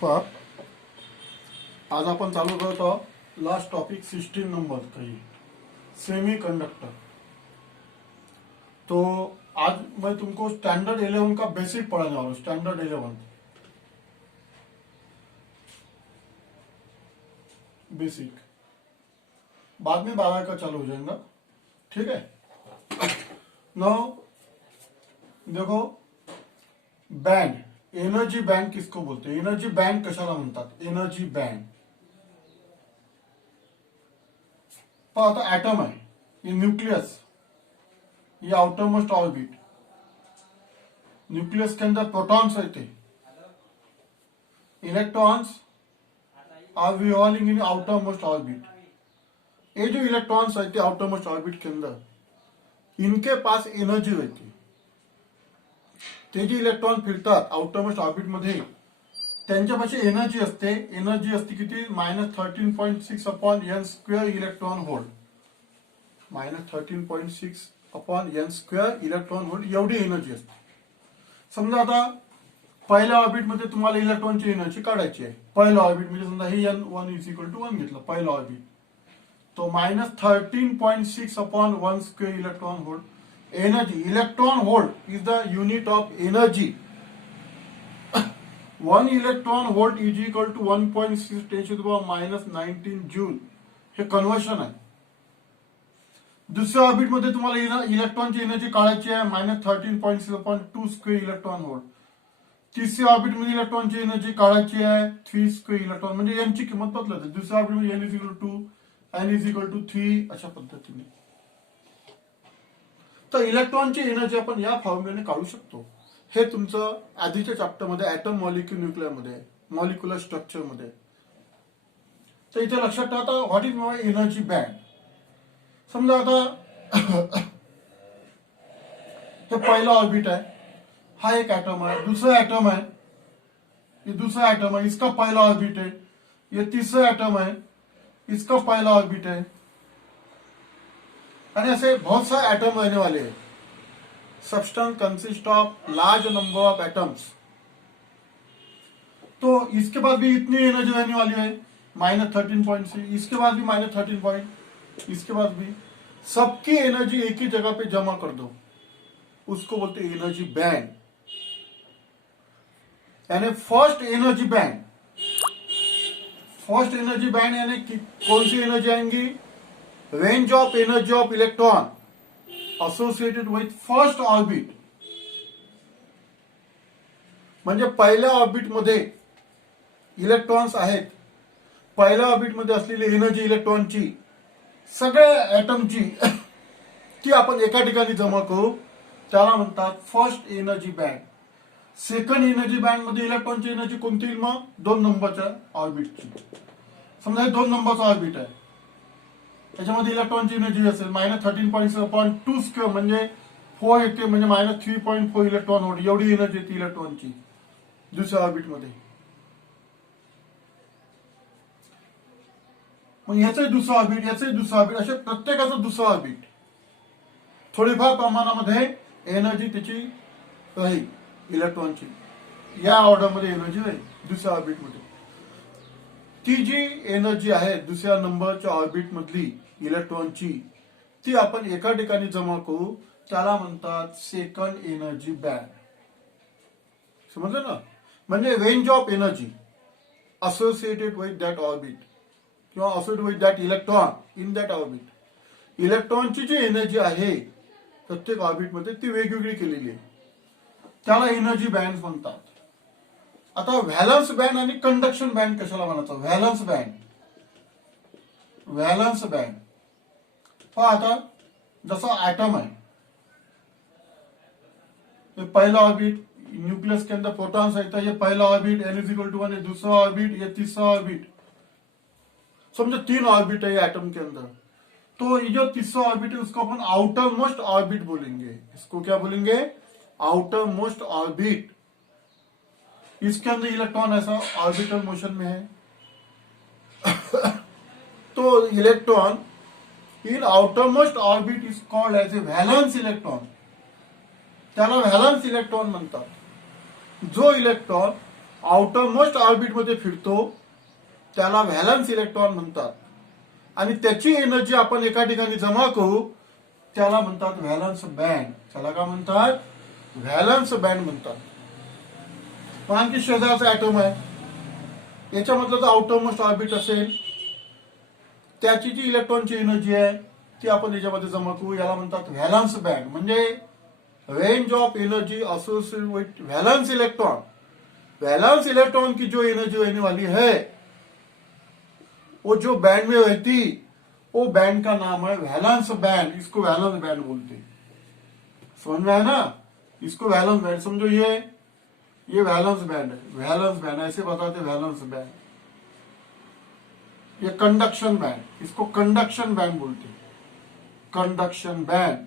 पर आज आपण चालू करतो लास्ट टॉपिक 16 नंबर कही सेमी कंडक्टर। तो आज मैं तुमको स्टैंडर्ड 11 का बेसिक पढ़ाने वाला हूँ। स्टैंडर्ड 11 बेसिक, बाद में 12 का चालू हो जाएगा, ठीक है। नाउ देखो, बँड, एनर्जी बँड किसको बोलते हैं? एनर्जी बँड कशाला म्हणतात? एनर्जी बँड पहा, आता ऍटम आहे, ये न्यूक्लियस, ये आउटर मोस्ट ऑर्बिट, न्यूक्लियस के अंदर प्रोटॉन्स रहते, electrons are revolving in outermost orbit. ये जो इलेक्ट्रॉन्स रहते आउटर मोस्ट ऑर्बिट के अंदर, इनके पास एनर्जी रहती। ते जे इलेक्ट्रॉन फिरतात आउटर मोस्ट ऑर्बिट मध्ये, त्यांच्यापाशी एनर्जी असते। एनर्जी असते किती? -13.6 upon n square electron volt. -13.6 upon n square electron volt एवढी एनर्जी असते। समजा आता पहिल्या ऑर्बिट मध्ये तुम्हाला इलेक्ट्रॉनची एनर्जी काढायची आहे। पहिल्या ऑर्बिट म्हणजे समजा हे n1 = 1 घेतलं पहिलं ऑर्बिट, तो -13.6 upon 1 square electron volt energy. Electron volt is the unit of energy. 1 electron volt is equal to 1.6 × -19 joule. हे कन्वर्शन आहे। दुसऱ्या ऑर्बिट मध्ये तुम्हाला इलेक्ट्रॉनची एनर्जी काढायची आहे -13.6 अपॉन 2 स्क्वेअर इलेक्ट्रॉन व्होल्ट। तिसऱ्या ऑर्बिट मध्ये इलेक्ट्रॉनची एनर्जी काढायची आहे 3 स्क्वेअर इलेक्ट्रॉन, म्हणजे यांची किंमत बदलते। दुसऱ्या ऑर्बिट मध्ये n = 2, n = 3 अशा पद्धतीने। तर इलेक्ट्रॉनची एनर्जी आपण या फॉर्म्युल्याने काढू शकतो। हे तुमचं आधीच्या चॅप्टर मध्ये ऍटम मॉलिक्यूल न्यूक्लियर मध्ये, मॉलिक्युलर स्ट्रक्चर मध्ये। तर इथे लक्षात ठेवा, आता what is my energy band. समजा आता हे पहिला ऑर्बिट आहे, हा एक ऍटम आहे, दूसरा ऍटम है, ये दूसरा एटम है, इसका पहला ऑर्बिट है। ये तीसरा एटम है, इसका पहला ऑर्बिट है। और ऐसे बहुत सारे एटम रहने वाले हैं। Substance consist of large number of atoms. तो इसके बाद भी इतनी एनर्जी रहने वाली है -13.6, इसके बाद भी -13. इसके बाद भी सबकी एनर्जी एक ही जगह पे जमा कर दो, उसको बोलते एनर्जी बैंड। यानी first energy band, first energy band यानी कौन सी एनर्जी आएंगी? Range of energy of electron associated with first orbit. म्हणजे पहिल्या ऑर्बिट मध्ये इलेक्ट्रॉन्स आहेत, पहिल्या ऑर्बिट मध्ये असलेली एनर्जी इलेक्ट्रॉनची सगळ्या ऍटमची ती आपण एका ठिकाणी जमा करू, त्याला म्हणतात first energy band. Second energy band मध्ये इलेक्ट्रॉनची एनर्जी कोणती येईल? मग 2 नंबरच्या ऑर्बिटची। समजा हे 2 नंबरचा ऑर्बिट आहे, त्याच्यामध्ये इलेक्ट्रॉनची एनर्जी असेल -13.6 अपॉन 2 स्क्वेअर म्हणजे 4 येते, म्हणजे -3.4 इलेक्ट्रॉन व्होल्ट एवढी एनर्जी येते इलेक्ट्रॉनची दुसऱ्या ऑर्बिट मध्ये। मग याचंही दुसरं ऑर्बिट, याचंही दुसरं ऑर्बिट, असे प्रत्येकाचं दुसरं ऑर्बिट। थोडीफार प्रमाणामध्ये एनर्जी त्याची राहील इलेक्ट्रॉनची, या ऑर्डरमध्ये एनर्जी राहील दुसऱ्या ऑर्बिट मध्ये। ती जी एनर्जी आहे दुसऱ्या नंबरच्या ऑर्बिट मधली इलेक्ट्रॉनची, ती आपण एका ठिकाणी जमा करू, त्याला म्हणतात सेकंड एनर्जी बँड। समजलं ना? म्हणजे range of energy associated with that orbit किंवा associated with that electron in that orbit. इलेक्ट्रॉनची जी एनर्जी आहे प्रत्येक ऑर्बिट मध्ये ती वेगवेगळी केलेली आहे, त्याला एनर्जी बँड म्हणतात। आता व्हॅलन्स बँड आणि कंडक्शन बँड कशाला म्हणायचं? व्हॅलन्स बँड, व्हॅलन्स बँड पहा, आता जसा एटम आहे, ये पहला ऑर्बिट, न्यूक्लियस के अंदर प्रोटॉन्स रहता है, ये पहला ऑर्बिट n = 1, ये दूसरा ऑर्बिट, ये तीसरा ऑर्बिट। समझो 3 ऑर्बिट है ये एटम के अंदर, तो ये जो तीसरा ऑर्बिट है उसको अपन आउटर मोस्ट ऑर्बिट बोलेंगे। इसको क्या बोलेंगे? Outer most orbit. इसके अंदर इलेक्ट्रॉन ऐसा ऑर्बिटल मोशन में है। तो electron in outermost orbit is called as A valence electron. त्याला व्हॅलन्स इलेक्ट्रॉन म्हणतात. जो इलेक्ट्रॉन आउटरमोस्ट ऑर्बिटमध्ये फिरतो त्याला व्हॅलन्स इलेक्ट्रॉन म्हणतात. आणि त्याची एनर्जी आपण एका ठिकाणी जमा करू त्याला म्हणतात व्हॅलन्स बँड. त्याला काय म्हणतात? व्हॅलन्स बँड म्हणतात. पण आणखी शेजारचा ऍटम आहे, याच्यामधलं जो आउटरमोस्ट ऑर्बिट असेल त्याची जी इलेक्ट्रॉनची एनर्जी आहे ती आपण याच्यामध्ये जमा करू, याला म्हणतात व्हॅलन्स बँड. म्हणजे range of energy associated with valence electron. Valence electron की जो एनर्जी रहने वाली है वो जो बैंड में रहती वो बैंड का नाम है वैलेंस बैंड. इसको वैलेंस बैंड बोलते हैं. समझ में आया ना? इसको वैलेंस बैंड समझो. ये वैलेंस बैंड है. वैलेंस बैंड ऐसे बताते वैलेंस बैंड. ये कंडक्शन बैंड, इसको कंडक्शन बैंड बोलते हैं. Conduction band.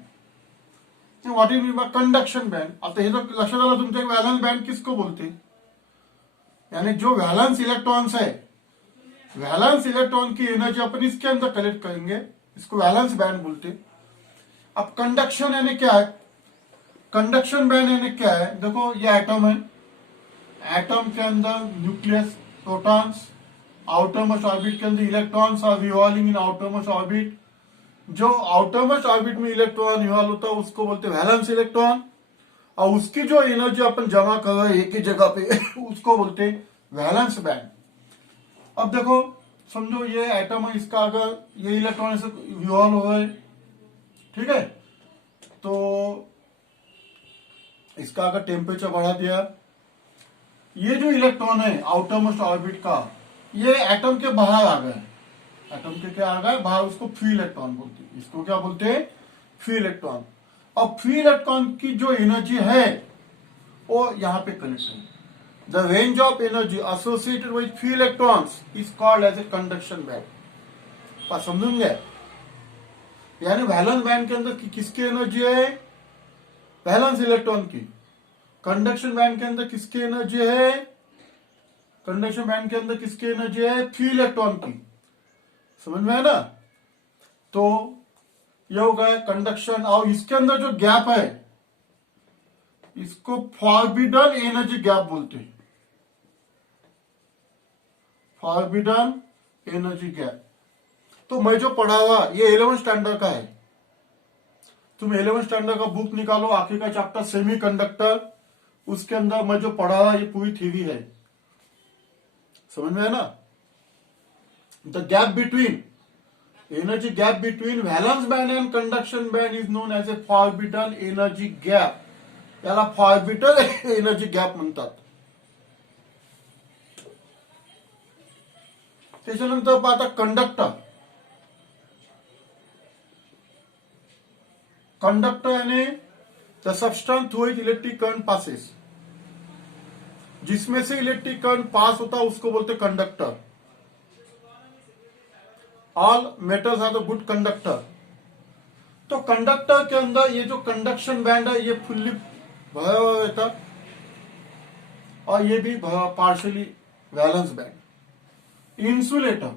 What is mean by conduction band? आता हे जर लक्षात आलं तुमच्या व्हॅलन्स बँड किसको बोलते? यानी जो वैलेंस इलेक्ट्रॉन्स है, वैलेंस इलेक्ट्रॉन की एनर्जी अपन इसके अंदर कलेक्ट करेंगे, इसको वैलेंस बैंड बोलते. अब कंडक्शन यानी क्या है? कंडक्शन बैंड यानी क्या है? देखो ये एटम है, एटम के अंदर न्यूक्लियस, प्रोटॉन्स, आउटरमोस्ट ऑर्बिट के अंदर electrons are revolving in outermost orbit. जो आउटरमोस्ट ऑर्बिट में इलेक्ट्रॉन रिवॉल्व होता है उसको बोलते हैं वैलेंस इलेक्ट्रॉन. और उसकी जो एनर्जी अपन जमा कर रहे हैं एक ही जगह पे उसको बोलते हैं वैलेंस बैंड. अब देखो समझो ये एटम है, इसका अगर ये इलेक्ट्रॉन से रिवॉल्व हो रहा है, ठीक है, तो इसका अगर टेम्परेचर बढ़ा दिया, ये जो इलेक्ट्रॉन है आउटरमोस्ट ऑर्बिट का ये एटम के बाहर आ गए. एटम के क्या आ गए? बाहर. उसको फ्री इलेक्ट्रॉन बोलते हैं. इसको क्या बोलते हैं? Free electron. और फ्री इलेक्ट्रॉन की जो एनर्जी है वो यहां पे कनेक्ट है. The range of energy associated with free electrons is called as a conduction band. समझूंगे? यानी वैलेंस बैंड के अंदर किसकी एनर्जी है? वैलेंस इलेक्ट्रॉन की. कंडक्शन बैंड के अंदर किसकी एनर्जी है? कंडक्शन बैंड के अंदर किसकी एनर्जी है? फ्री इलेक्ट्रॉन की. समझ में है ना? तो ये हो गया कंडक्शन. और इसके अंदर जो गैप है इसको फॉरबिडन एनर्जी गैप बोलते हैं. Forbidden energy gap. तो मैं जो पढ़ा हुआ ये 11th स्टैंडर्ड का है. तुम 11th स्टैंडर्ड का बुक निकालो, आखिर का चैप्टर सेमी कंडक्टर, उसके अंदर मैं जो पढ़ा हुआ ये पूरी थ्योरी है. समझ में है ना? The gap between energy gap between valence band and conduction band is known as a forbidden energy gap. याला forbidden energy gap म्हणतात. त्याच्यानंतर पाहता कंडक्टर. कंडक्टर यानी the substance through it electric current passes. जिसमें से इलेक्ट्रिक करंट पास होता है उसको बोलते conductor. All metals are the good conductor. तो कंडक्टर के अंदर ये जो कंडक्शन बैंड है ये फुल्ली भरा हुआ रहता और ये भी पार्शियली वैलेंस बैंड. इंसुलेटर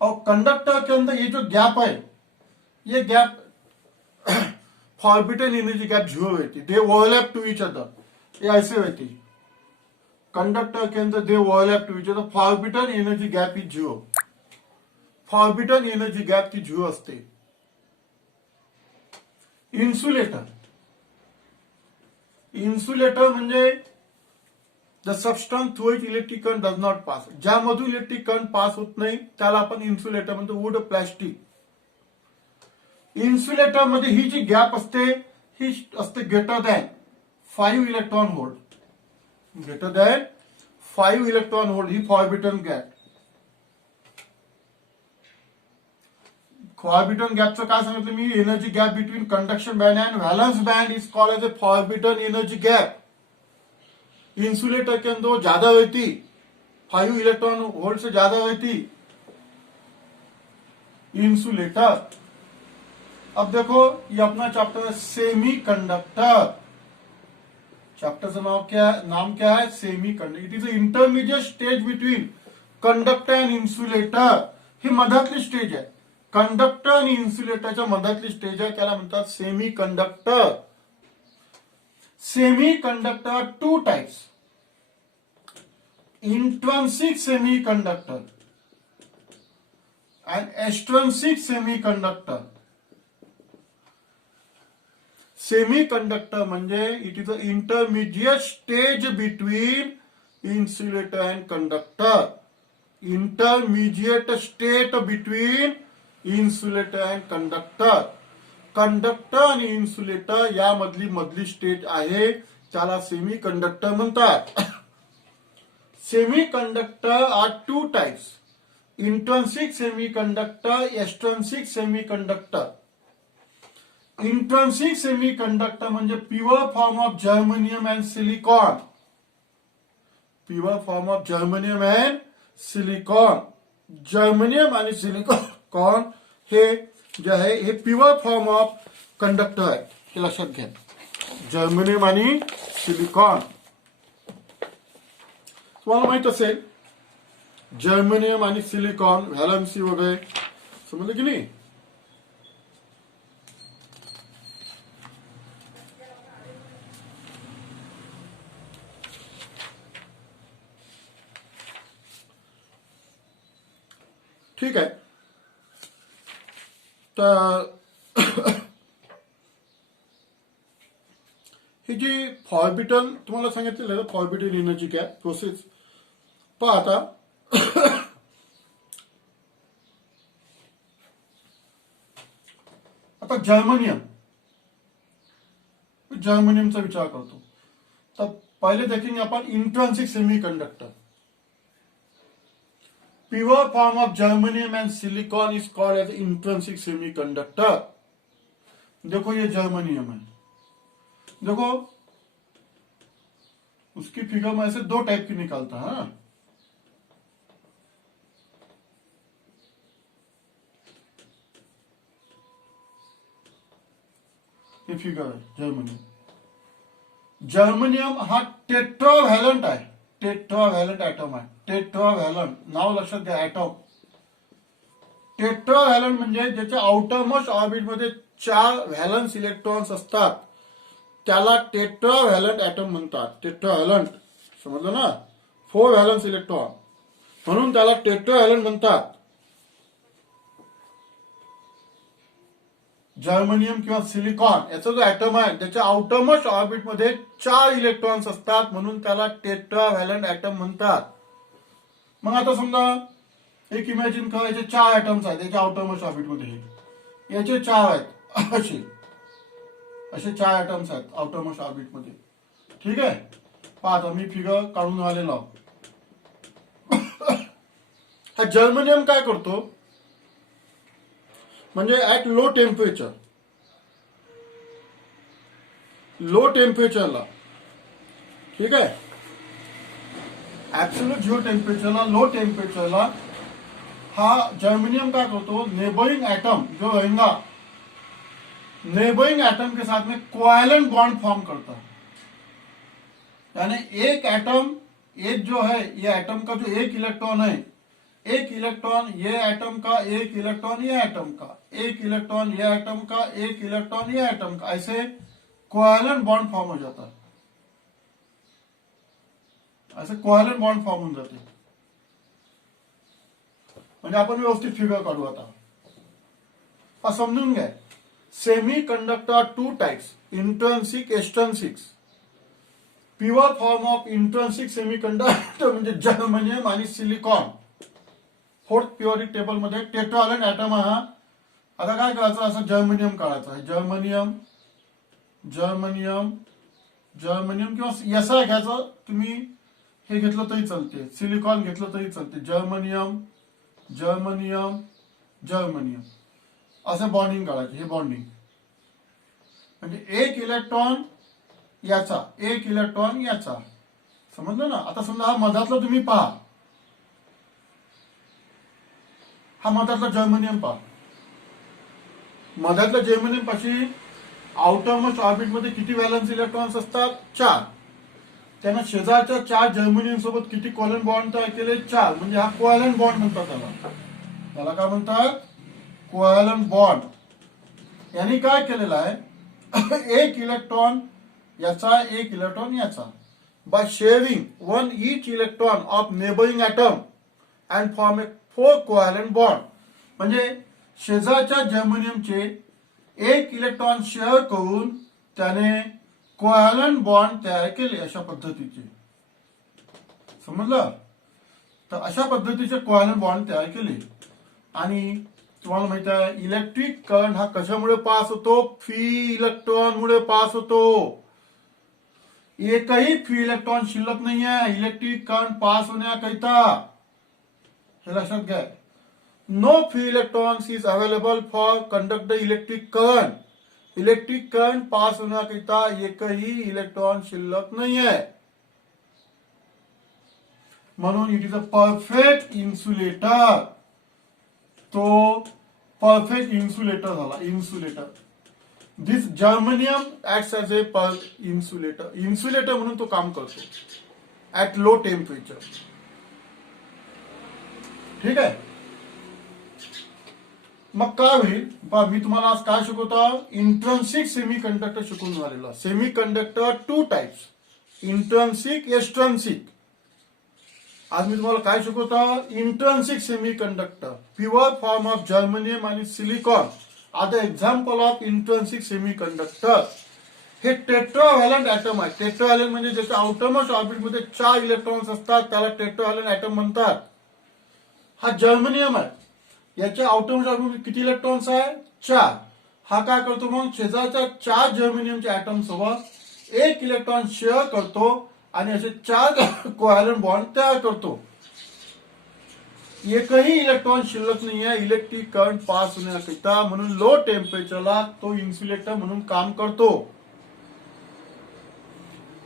और कंडक्टर के अंदर ये जो गैप है ये गैप फॉरबिडन एनर्जी गैप 0 रहती. They overlap to each other. ये ऐसे रहती. कंडक्टर के अंदर they overlap to each other. Forbidden energy gap is 0. Forbidden energy gap ती 0 असते. इन्सुलेटर. इन्सुलेटर म्हणजे the substance through it electric current does not pass. ज्यामधून इलेक्ट्रिक करंट पास होत नाही त्याला आपण इन्सुलेटर म्हणतो. Wood, plastic. इन्सुलेटर मध्ये ही जी गॅप असते ही असते greater than 5 electron volt. Greater than 5 electron volt ही फॉरबिडन गॅप. फॉरबिडन गॅपचं काय सांगितलं मी? Energy gap between conduction band and valence band is called as a forbidden energy gap. Insulator के अंदर ज्यादा रहती, 5 इलेक्ट्रॉन वोल्ट से ज्यादा रहती इंसुलेटर. अब देखो ये अपना चैप्टर है सेमी कंडक्टर. चैप्टर का नाम क्या है? Semiconductor. It is a intermediate stage between conductor and insulator. ही मधातली स्टेज आहे. कंडक्टर आणि इन्सुलेटरच्या मधातली स्टेज आहे त्याला म्हणतात semiconductor. semiconductor two types: intrinsic semiconductor and extrinsic semiconductor. Semiconductor म्हणजे it is the intermediate stage between insulator and conductor. Intermediate state between insulator and conductor. Conductor आणि इन्सुलेटर यामधली मधली स्टेज आहे, त्याला सेमीकंडक्टर म्हणतात. Semiconductor are two types: intrinsic semiconductor, extrinsic semiconductor. Intrinsic semiconductor म्हणजे pure form of germanium and silicon. Pure form of germanium and silicon. Germanium आणि silicon हे जे आहे हे प्युअर फॉर्म ऑफ कंडक्टर आहे, हे लक्षात घ्या. जर्मेनियम आणि सिलिकॉन. तुम्हाला माहित असेल जर्मेनियम आणि सिलिकॉन व्हॅलन्सी वगैरे समजलं की नाही. ठीक आहे. तर ही जी फॉर्बिटन तुम्हाला सांगितलेलं आहे, फॉर्बिटन एनर्जी काय प्रोसेस पहा. आता जर्मनियमचा विचार करतो तर पहिले देखेंगे आपण intrinsic semiconductor. Pure form of germanium and silicon is called as intrinsic semiconductor. देखो ये जर्मनियम है, देखो उसकी फिगर में ऐसे दो टाइप की निकालता है. ये फिगर है जर्मनियम. जर्मनियम हा टेट्राव्हॅलंट आहे, टेट्राव्हॅलंट ऍटम आहे. टेट्राव्हॅलंट नाव लक्षात घ्या, ऍटम. टेट्राव्हॅलंट म्हणजे ज्याच्या आउटरमोस्ट ऑर्बिट मध्ये 4 व्हॅलन्स इलेक्ट्रॉन्स असतात त्याला टेट्राव्हॅलंट ऍटम म्हणतात. टेट्राव्हॅलंट समजलं ना, 4 व्हॅलन्स इलेक्ट्रॉन म्हणून त्याला टेट्राव्हॅलंट म्हणतात. जर्मनियम किंवा सिलिकॉन याचा जो ऍटम आहे त्याच्या आउटरमोस्ट ऑर्बिट मध्ये 4 इलेक्ट्रॉन्स असतात म्हणून त्याला टेट्राव्हॅलंट ऍटम म्हणतात. मग आता समजा एक इमॅजिन करा, याचे 4 ऍटम्स आहेत याच्या आउटरमोस्ट ऑर्बिट मध्ये, याचे 4 आहेत असे 4 ऍटम्स आहेत आउटरमोस्ट ऑर्बिट मध्ये. ठीक आहे. पहा आता मी फिगर काढून आलेलो आहोत. हा जर्मनियम काय करतो म्हणजे ऍट लो टेम्परेचरला, ठीक आहे, ऍब्सोल्यूट झिरो टेम्परेचरला, लो टेम्परेचरला हा जर्मनियम क्या करतो, नेबरिंग एटम जो रहेगा नेबरिंग एटम के साथ में कोवैलेंट बॉन्ड फॉर्म करता है. यानी एक एटम, एक जो है ये एटम का जो एक इलेक्ट्रॉन है, एक इलेक्ट्रॉन ये एटम का, एक इलेक्ट्रॉन ये एटम का, एक इलेक्ट्रॉन ये एटम का, एक इलेक्ट्रॉन ये एटम का, ऐसे कोवैलेंट बॉन्ड फॉर्म हो जाता है. ऐसे कोवैलेंट बॉन्ड फॉर्म होऊन जाते. म्हणजे आपण व्यवस्थित फिगर काढू आता. समजून घ्या. Semiconductor two types: intrinsic, extrinsic. Pure form of intrinsic semiconductor म्हणजे जर्मनियम आणि सिलिकॉन. 4th पिरियोडिक टेबल मध्ये टेट्राव्हॅलंट ऍटम हा. आता काय करायचं, असं जर्मनियम काढायचं आहे. जर्मनियम जर्मनियम जर्मनियम किंवा एसआय घ्यायचं, तुम्ही हे घेतलं तरी चालते, सिलिकॉन घेतलं तरी चालते. जर्मनियम जर्मनियम जर्मनियम असं बॉन्डिंग काढायचं. हे बॉन्डिंग म्हणजे एक इलेक्ट्रॉन याचा, एक इलेक्ट्रॉन याचा. समजलं ना. आता समजा हा मधातला तुम्ही पहा, हा मधातला जर्मनियम पहा. मधातल्या जर्मनियम पाशी आउटरमोस्ट ऑर्बिट मध्ये किती व्हॅलन्स इलेक्ट्रॉन्स असतात, 4. त्यानं शेजारच्या 4 जर्मनियम सोबत किती कोव्हॅलेंट बॉन्ड तयार केले, 4. म्हणजे हा कोव्हॅलेंट बॉन्ड म्हणतात त्याला. त्याला काय म्हणतात, कोव्हॅलेंट बॉन्ड. यांनी काय केलेलं आहे, एक इलेक्ट्रॉन याचा एक इलेक्ट्रॉन याचा. By sharing one each electron of neighbouring atom and form a 4 covalent bond. म्हणजे शेजारच्या जर्मेनियमचे एक इलेक्ट्रॉन शेअर करून त्याने कोव्हॅलंट बॉन्ड तयार केले अशा पद्धतीचे. समजलं? तर अशा पद्धतीचे कोव्हॅलंट बॉन्ड तयार केले. आणि तुम्हाला माहित आहे इलेक्ट्रिक करंट हा कशामुळे पास होतो? फ्री इलेक्ट्रॉन मुळे पास होतो. एकही फ्री इलेक्ट्रॉन शिल्लक नाही आहे इलेक्ट्रिक करंट पास होण्याकरिता. हे लक्षात घ्या. No free electrons is available for conduct the electric current. Electric current pass होण्याकरिता एकही इलेक्ट्रॉन शिल्लक नाही आहे. म्हणून it is a perfect insulator. तो परफेक्ट इन्सुलेटर झाला. Insulator. This germanium acts as a insulator. Insulator म्हणून तो काम करतो ऍट लो टेम्परेचर. ठीक आहे. मग काय होईल? मी तुम्हाला आज काय शिकवतो? इंट्रन्सिक सेमी कंडक्टर शिकून झालेला. Semiconductor 2 types, intrinsic, extrinsic. आज मी तुम्हाला काय शिकवतो? Intrinsic semiconductor, pure form of germanium आणि silicon are the example of intrinsic semiconductor. हे टेट्राव्हॅलंट ॲटम आहे. टेट्राव्हॅलंट म्हणजे ज्याच्या आउटरमोस्ट ऑर्बिटमध्ये 4 इलेक्ट्रॉन्स असतात त्याला टेट्राव्हॅलंट ॲटम म्हणतात. हा जर्मेनियम आहे. याच्या आउटरमोस्ट ऑर्बिटमध्ये किती इलेक्ट्रॉन्स आहे? 4. हा काय करतो? मग शेजारच्या 4 जर्मेनियमच्या ॲटम सोबत एक इलेक्ट्रॉन शेअर करतो आणि असे 4 कोव्हॅलंट बॉन्ड तयार करतो. एकही इलेक्ट्रॉन शिल्लक नाही आहे इलेक्ट्रिक करंट पास होण्याकरिता. म्हणून लो टेम्परेचरला तो इन्सुलेटर म्हणून काम करतो.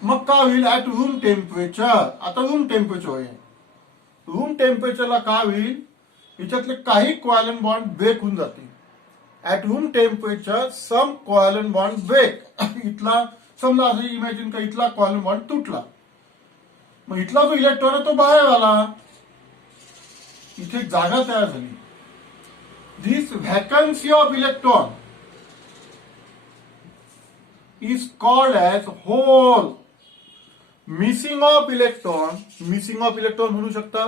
मग काय होईल? At room temperature. आता रूम टेम्परेचर होईल. रूम टेम्परेचरला काय होईल? याच्यातले काही कोव्हॅलंट बॉन्ड ब्रेक होऊन जातील. At room temperature some covalent bond break. इथला समजा असं इमॅजिन का इथला कोव्हॅलंट बॉन्ड तुटला. मग इथला जो इलेक्ट्रॉन आहे तो बाहेर आला. इथे जागा तयार झाली. This vacancy of electron is called as hole. Missing of electron, missing of electron म्हणू शकता,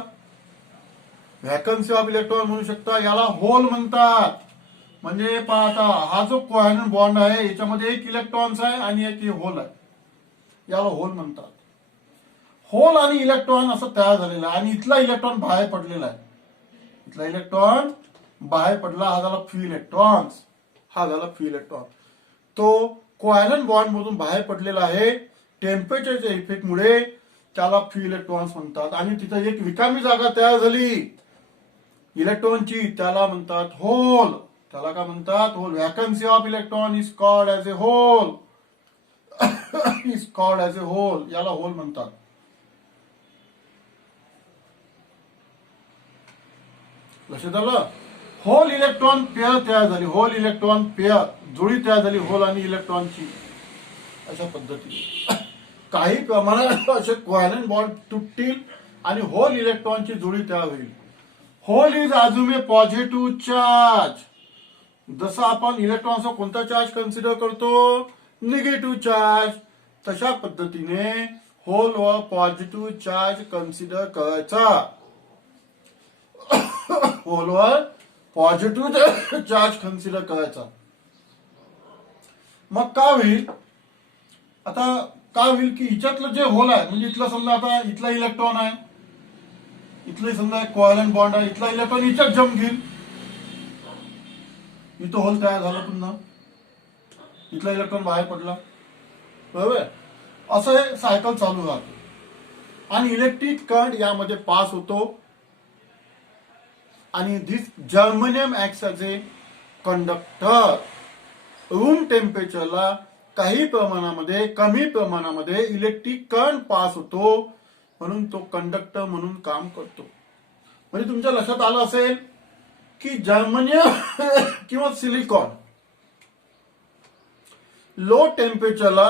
व्हॅकन्सी ऑफ इलेक्ट्रॉन म्हणू शकता. याला होल म्हणतात. म्हणजे पाहता हा जो कोव्हॅलंट बॉन्ड आहे याच्यामध्ये एक इलेक्ट्रॉन्स आहे आणि एक होल आहे. याला होल म्हणतात. होल आणि इलेक्ट्रॉन असं तयार झालेलं आहे आणि इथला इलेक्ट्रॉन बाहेर पडलेला आहे. इथला इलेक्ट्रॉन बाहेर पडला. हा झाला फ्री इलेक्ट्रॉन्स. हा झाला फ्री इलेक्ट्रॉन. तो कोव्हॅलंट बॉन्ड मधून बाहेर पडलेला आहे. टेम्परेचरच्या इफेक्टमुळे त्याला फ्री इलेक्ट्रॉन्स म्हणतात. आणि तिथे एक रिकामी जागा तयार झाली इलेक्ट्रॉनची, त्याला म्हणतात होल. त्याला काय म्हणतात? Hole. Vacancy of electron is called as a hole. Is called as a hole. याला होल म्हणतात. लक्षात आलं? होल इलेक्ट्रॉन पेअर तयार झाली. होल इलेक्ट्रॉन पेअर जोडी तयार झाली होल आणि इलेक्ट्रॉनची. अशा पद्धतीने काही प्रमाणात असे कोव्हॅलंट बॉन्ड तुटतील आणि होल इलेक्ट्रॉनची जोडी तयार होईल. होल इज अजून ए पॉझिटिव्ह चार्ज. जसं आपण इलेक्ट्रॉनचा कोणता चार्ज कन्सिडर करतो? Negative charge. तशा पद्धतीने होल व पॉझिटिव्ह चार्ज कन्सिडर करायचा. होलवर पॉझिटिव्ह चार्ज कन्सिडर करायचा. मग काय होईल? आता काय होईल की हिच्यातलं जे होल आहे म्हणजे इथलं समजा आता इथला इलेक्ट्रॉन आहे, इथलं समजा कोव्हॅलंट बॉन्ड आहे, इथला इलेक्ट्रॉन हिच्यात जम्प घेईल. इथं होल तयार झाला पुन्हा, इथला इलेक्ट्रॉन बाहेर पडला. बरोबर? असं हे सायकल चालू राहते आणि इलेक्ट्रिक करंट यामध्ये पास होतो. आणि this germanium acts as a conductor. Room टेम्परेचरला काही प्रमाणामध्ये, कमी प्रमाणामध्ये इलेक्ट्रिक करंट पास होतो म्हणून तो कंडक्टर म्हणून काम करतो. म्हणजे तुमच्या लक्षात आलं असेल की जर्मेनियम किंवा सिलिकॉन लो टेम्परेचरला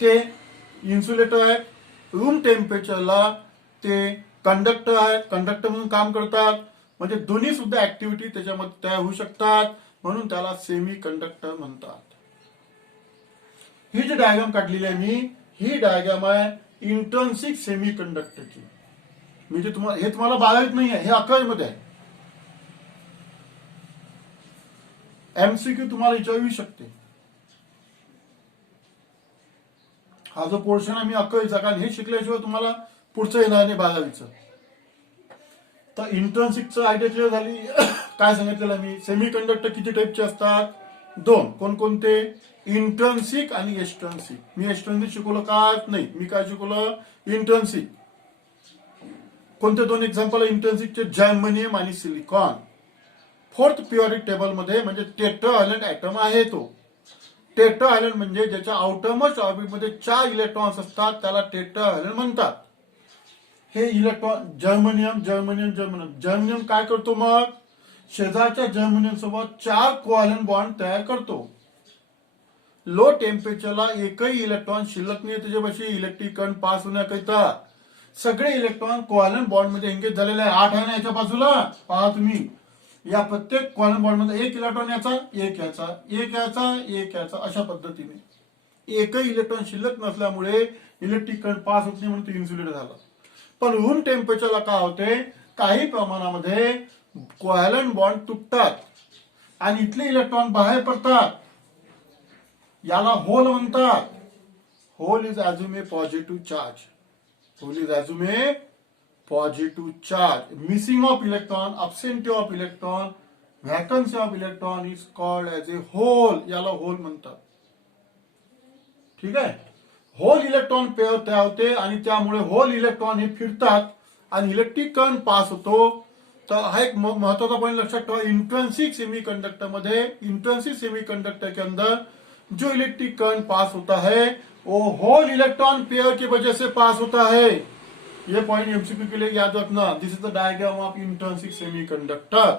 ते इन्सुलेटर आहे, रूम टेम्परेचरला ते कंडक्टर आहे, कंडक्टर म्हणून काम करतात. म्हणजे दोन्ही सुद्धा ऍक्टिव्हिटी त्याच्यामध्ये तयार होऊ शकतात म्हणून त्याला सेमी कंडक्टर म्हणतात. ही जी डायग्राम काढलेली आहे मी, ही डायग्राम आहे इंट्रिन्सिक सेमी कंडक्टरची. म्हणजे तुम्हाला हे तुम्हाला 12वीत नाही आहे, हे 11वीमध्ये आहे. एमसीक्यू तुम्हाला विचारू शकते. हा जो पोर्शन आहे मी 11वीचा, कारण हे शिकल्याशिवाय तुम्हाला पुढचं येणार नाही 12वीचं. तर इंट्रिन्सिकचं आयडिया क्लिअर झाली. काय सांगितलेलं मी, सेमी कंडक्टर किती टाईपचे असतात, 2. कोणकोणते, इंट्रिन्सिक आणि एक्सट्रिन्सिक. मी एक्सट्रिन्सिक शिकवलं का नाही, मी काय शिकवलं, इंट्रिन्सिक. कोणते 2 एक्झाम्पल इंट्रिन्सिकचे, जर्मेनियम आणि सिलिकॉन. 4th पिरियोडिक टेबल मध्ये म्हणजे टेट्राव्हॅलंट ऍटम आहे तो. टेट्राव्हॅलंट म्हणजे ज्याच्या आउटरमोस्ट ऑर्बिटमध्ये 4 इलेक्ट्रॉन्स असतात त्याला टेट्राव्हॅलंट म्हणतात. हे इलेक्ट्रॉन जर्मेनियम काय करतो, मग शेजारच्या जर्मेनियम सोबत 4 कोव्हॅलंट बॉन्ड तयार करतो. लो टेम्परेचरला एकही इलेक्ट्रॉन शिल्लक नाही त्याच्यापाशी इलेक्ट्रिक करंट पास होण्याकरिता. सगळे इलेक्ट्रॉन कोव्हॅलंट बॉन्ड मध्ये एंगेज झालेले आहे. 8 आहे ना याच्या बाजूला, पहा तुम्ही. या प्रत्येक कोव्हॅलंट बॉन्ड मध्ये एक इलेक्ट्रॉन याचा, एक याचा, एक याचा, एक याचा, अशा पद्धतीने एकही इलेक्ट्रॉन शिल्लक नसल्यामुळे इलेक्ट्रिक करंट पास होत नाही, म्हणून तो इन्सुलेट झाला. पण रूम टेम्परेचरला काय होते, काही प्रमाणामध्ये कोव्हॅलंट बॉन्ड तुटतात आणि इथले इलेक्ट्रॉन बाहेर पडतात. याला होल म्हणतात. Hole is assume a positive charge. Hole is assume a positive charge. Missing of electron, absentee of electron, vacancy of electron is called as a hole. याला होल म्हणतात. ठीक आहे. होल इलेक्ट्रॉन पेअर तयार होते आणि त्यामुळे hole electron हे फिरतात आणि इलेक्ट्रिक करंट पास होतो. तर हा एक महत्वाचा पॉइंट लक्षात ठेवा. इंट्रिन्सिक सेमीकंडक्टर में, इंट्रिन्सिक सेमीकंडक्टर के अंदर जो इलेक्ट्रिक करंट पास होता है वो होल इलेक्ट्रॉन पेयर की वजह से पास होता है. ये पॉइंट एमसीक्यू के लिए याद रखना. This is the diagram of intrinsic semiconductor.